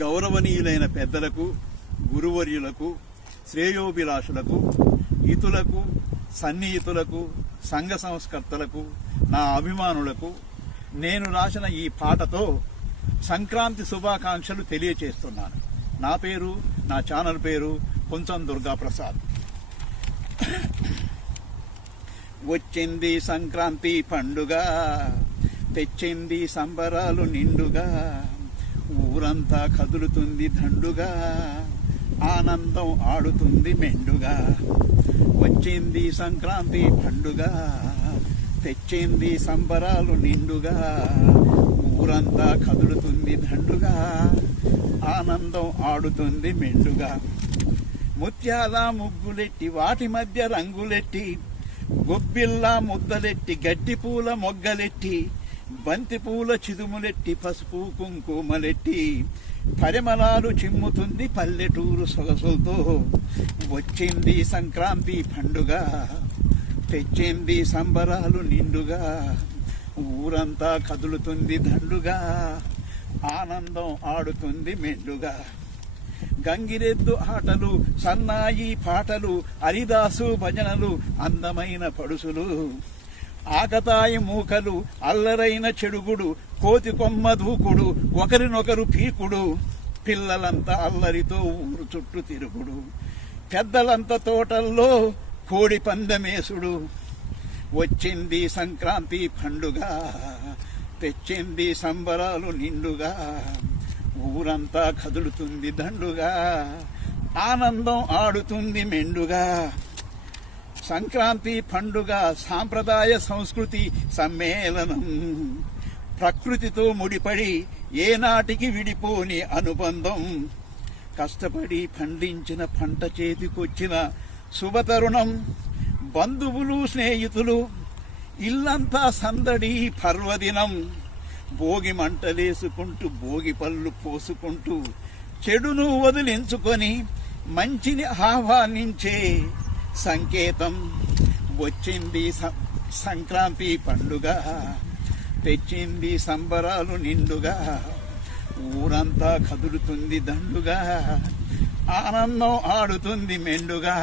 గౌరవనీయులైన పెద్దలకు, గురువర్యులకు, శ్రేయోభిలాషులకు, హితులకు, సన్నిహితులకు, సంఘ సంస్కర్తలకు, నా అభిమానులకు నేను రాసిన ఈ పాటతో సంక్రాంతి శుభాకాంక్షలు తెలియచేస్తున్నాను. నా పేరు, నా ఛానల్ పేరు కొంచెం దుర్గాప్రసాద్. వచ్చింది సంక్రాంతి పండుగ, తెచ్చింది సంబరాలు నిండుగా, ఊరంతా కదులుతుంది దండుగా, ఆనందం ఆడుతుంది మెండుగా. వచ్చింది సంక్రాంతి పండుగ, తెచ్చింది సంబరాలు నిండుగా, ఊరంతా కదులుతుంది దండుగా, ఆనందం ఆడుతుంది మెండుగా. ముత్యాల ముగ్గులెట్టి వాటి మధ్య రంగులెట్టి, గొబ్బిల్లా ముద్దలెట్టి గడ్డిపూల మొగ్గలెట్టి, బంతిపూల చిదుములెట్టి పసుపు కుంకుమలెట్టి, పరిమళాలు చిమ్ముతుంది పల్లెటూరు సొగసులతో. వచ్చింది సంక్రాంతి పండుగ, తెచ్చింది సంబరాలు నిండుగా, ఊరంతా కదులుతుంది దండుగా, ఆనందం ఆడుతుంది మెండుగా. గంగిరెద్దు ఆటలు, సన్నాయి పాటలు, హరిదాసు భజనలు, అందమైన పడుసులు, ఆకతాయి మూకలు, అల్లరైన చెడుగుడు, కోతి కొమ్మ దూకుడు, ఒకరినొకరు పీకుడు, పిల్లలంతా అల్లరితో ఊరు చుట్టూ తిరుగుడు, పెద్దలంతా తోటల్లో కోడి పందమేసుడు. వచ్చింది సంక్రాంతి పండుగ, తెచ్చింది సంబరాలు నిండుగా, ఊరంతా కదులుతుంది దండుగా, ఆనందం ఆడుతుంది మెండుగా. సంక్రాంతి పండుగ సాంప్రదాయ సంస్కృతి సమ్మేళనం, ప్రకృతితో ముడిపడి ఏనాటికి విడిపోని అనుబంధం. కష్టపడి పండించిన పంట చేతికొచ్చిన శుభతరుణం, బంధువులు స్నేహితులు ఇల్లంతా సందడి పర్వదినం. భోగి మంటలేసుకుంటూ భోగి పళ్ళు పోసుకుంటూ చెడును వదిలించుకొని మంచిని ఆహ్వానించే సంకేతం. వచ్చింది సంక్రాంతి పండుగ, తెచ్చింది సంబరాలు నిండుగా, ఊరంతా కదులుతుంది దండుగా, ఆనందం ఆడుతుంది మెండుగా.